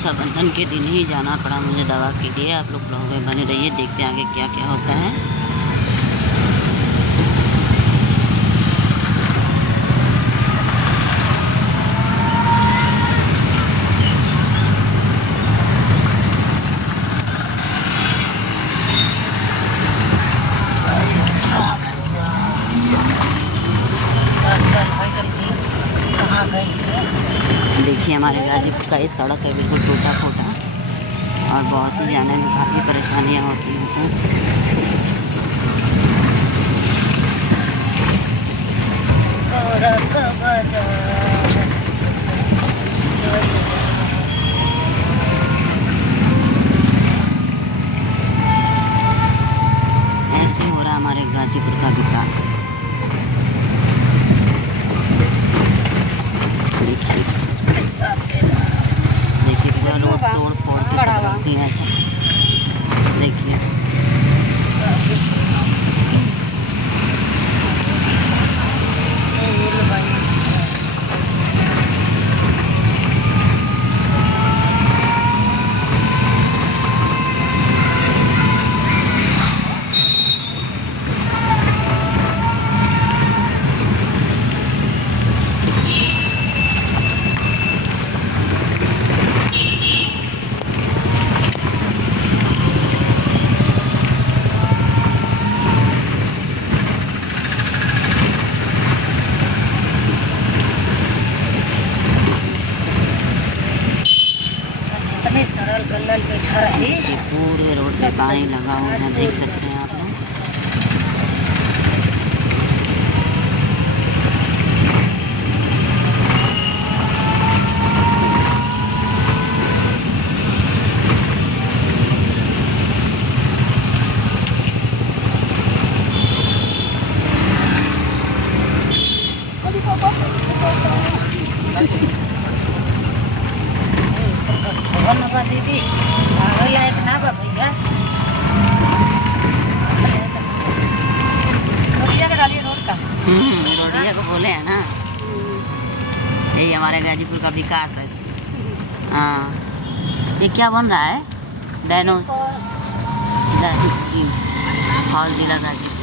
रक्षाबंधन के दिन ही जाना पड़ा मुझे दवा के लिए। आप लोग ब्लॉग में बने रहिए, देखते हैं आगे क्या क्या होता है। देखिए हमारे गाजीपुर का ये सड़क है बिल्कुल टूटा फूटा और बहुत ही जाने में काफ़ी परेशानियाँ होती हैं। ऐसे हो रहा हमारे गाजीपुर का विकास। देखिए कितना रोड तोड़ फोड़ के सब रख दिया है सब। देखिए सरल गल्लल बैठा रहे। पूरे रोड से पानी लगा हुआ है, देख सकते हैं आप लोग। दीदी लायक ना बा भैया, रोडिया का डालिए रोड का। रोडिया को बोले हैं ना, यही हमारे गाजीपुर का विकास है। हाँ ये क्या बन रहा है? डायनो हॉल जिला गाजीपुर।